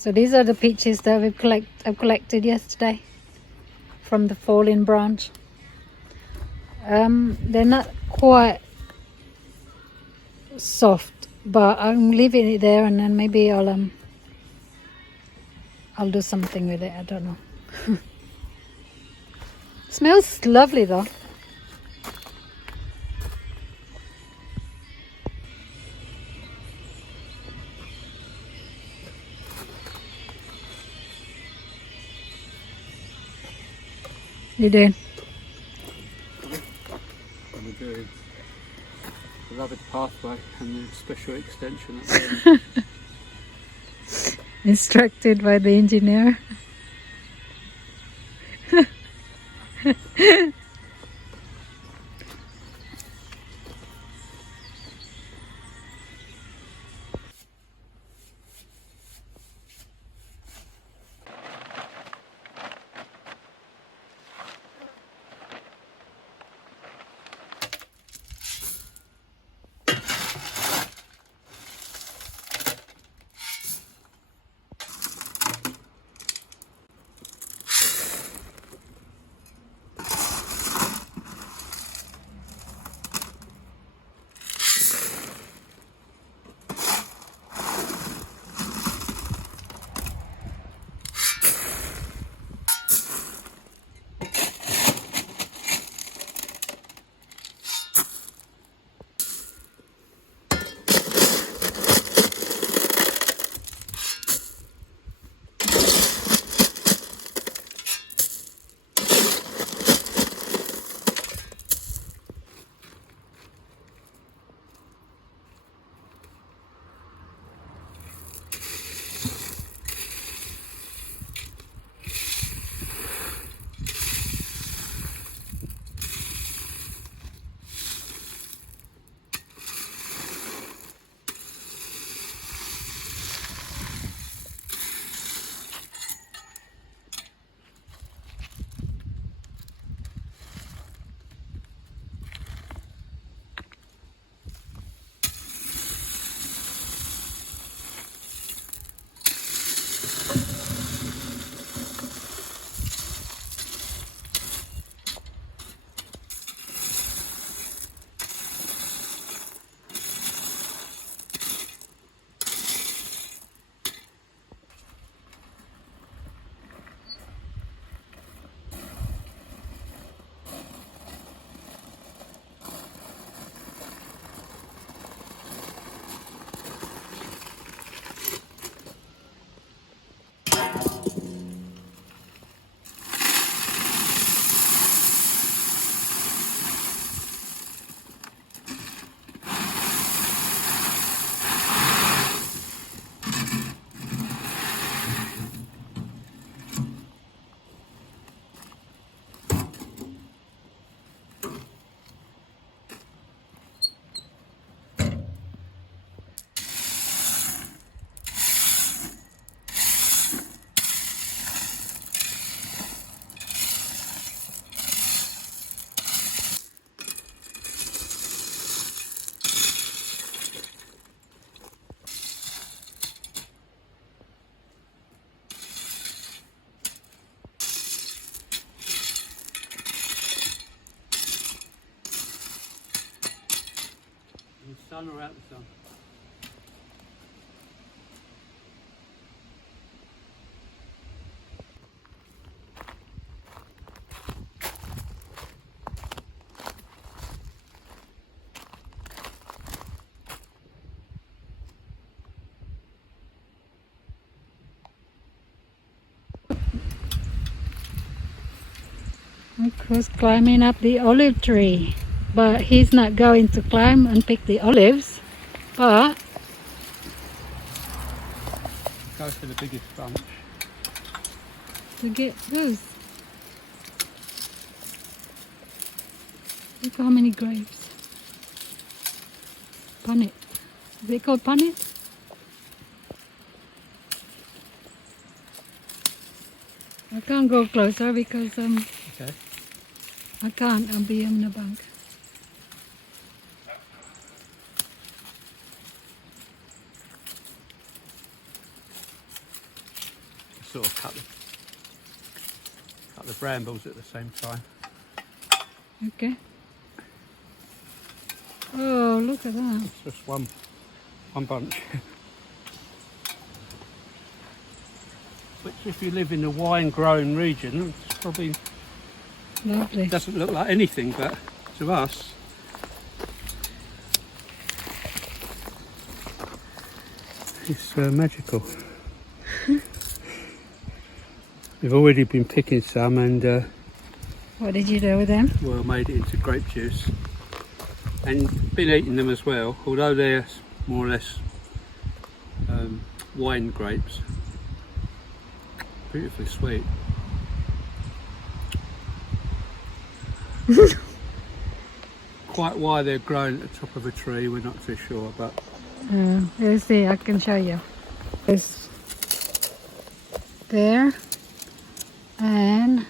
So these are the peaches that I've collected yesterday from the fallen branch. They're not quite soft, but I'm leaving it there, and then maybe I'll do something with it. I don't know. Smells lovely though. You doing? What we're doing. Beloved pathway and the special extension. Instructed by the engineer. Sun or out the sun? Marco's climbing up the olive tree, but he's not going to climb and pick the olives, but Go for the biggest bunch. to get those. Look how many grapes. Punnet. Is it called punnet? I can't go closer because Okay. I can't. I'll be in the bank. sort of cut the brambles at the same time. Okay. Oh, look at that. It's just one bunch. Which, if you live in a wine-grown region, it's probably Lovely. doesn't look like anything, but to us, it's magical. We've already been picking some and What did you do with them? well, made it into grape juice and been eating them as well, although they're more or less wine grapes. Beautifully sweet. Quite why they're grown at the top of a tree, we're not too sure, but Let's see, I can show you. It's there, and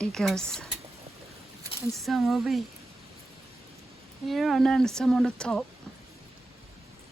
it goes, and some will be here, and then some on the top,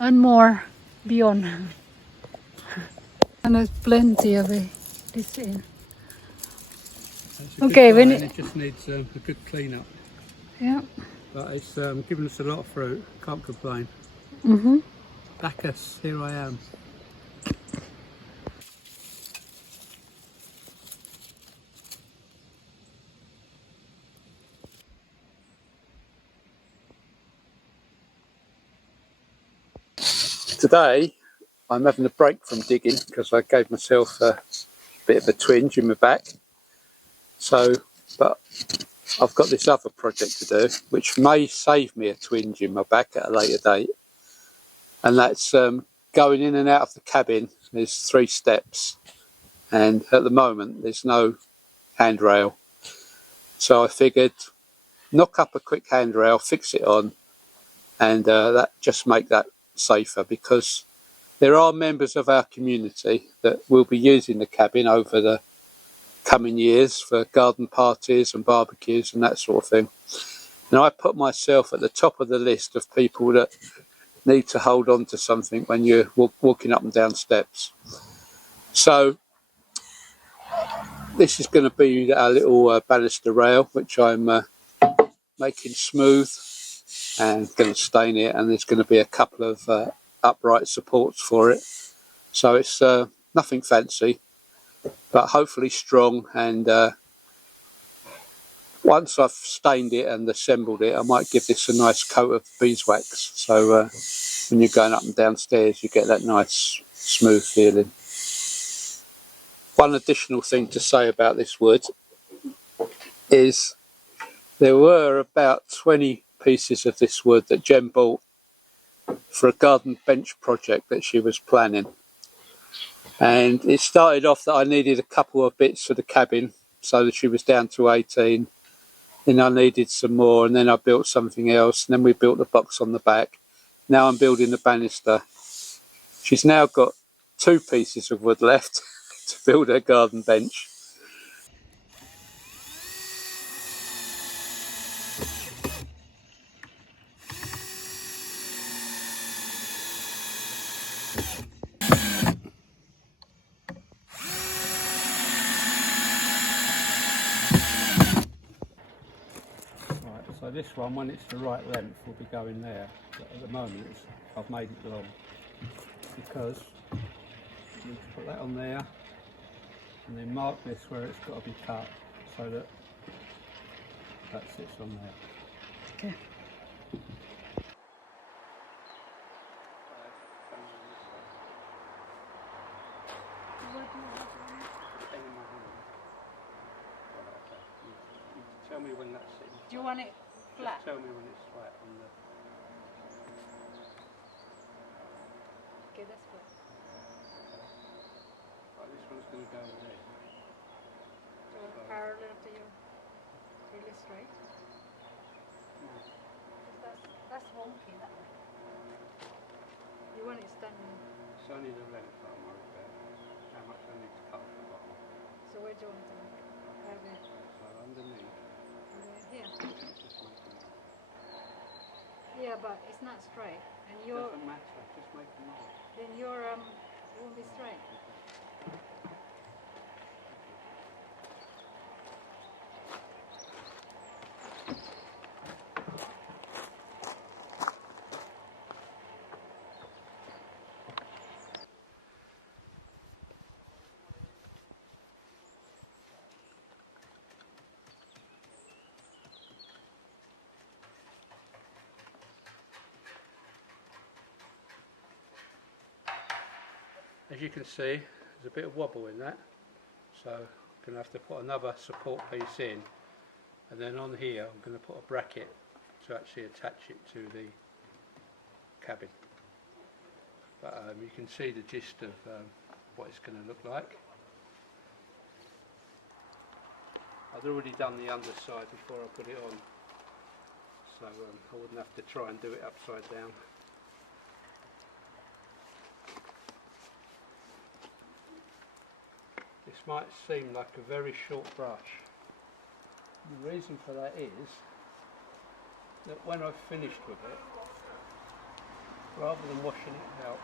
and more beyond. And there's plenty of it. This in. it's a Okay, good when vine, it just needs a good clean up. Yeah. But it's given us a lot of fruit, can't complain. Mhm. Bacchus, here I am. Today I'm having a break from digging because I gave myself a bit of a twinge in my back. So, but I've got this other project to do which may save me a twinge in my back at a later date. And that's going in and out of the cabin. There's 3 steps and at the moment there's no handrail. So I figured knock up a quick handrail, fix it on, and that just make that safer, because there are members of our community that will be using the cabin over the coming years for garden parties and barbecues and that sort of thing. And I put myself at the top of the list of people that need to hold on to something when you're walking up and down steps. So this is going to be our little baluster rail, which I'm making smooth and going to stain it, and there's going to be a couple of upright supports for it. So it's nothing fancy, but hopefully strong, and once I've stained it and assembled it, I might give this a nice coat of beeswax, so when you're going up and down stairs you get that nice smooth feeling. One additional thing to say about this wood is there were about 20 pieces of this wood that Jen bought for a garden bench project that she was planning. And it started off that I needed a couple of bits for the cabin, so that she was down to 18. Then I needed some more, and then I built something else, and then we built the box on the back. Now I'm building the banister. She's now got 2 pieces of wood left to build her garden bench. Right, so this one, when it's the right length, will be going there. But at the moment, I've made it long, because I need to put that on there and then mark this where it's got to be cut, so that that sits on there. Okay. Tell me when that's in. Do you want it flat? Just tell me when it's flat on the. Okay, that's flat. Right, this one's going to go there. Do you want it parallel to you? Really straight? That's wonky, that way. You want it standing. It's only the length that I'm worried about. How much I need to cut off the bottom. So where do you want it to make? There. So underneath. Here. Just make them up. Yeah, but it's not straight. And Doesn't matter. Just make them up. then your It won't be straight. As you can see, there's a bit of wobble in that, so I'm going to have to put another support piece in, and then on here I'm going to put a bracket to actually attach it to the cabin. But you can see the gist of what it's going to look like. I'd already done the underside before I put it on, so I wouldn't have to try and do it upside down. This might seem like a very short brush. The reason for that is that when I've finished with it, rather than washing it out,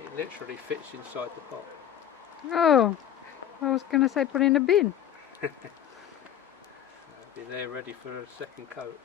it literally fits inside the pot. Oh, I was going to say put in a bin. It'll be there ready for a second coat.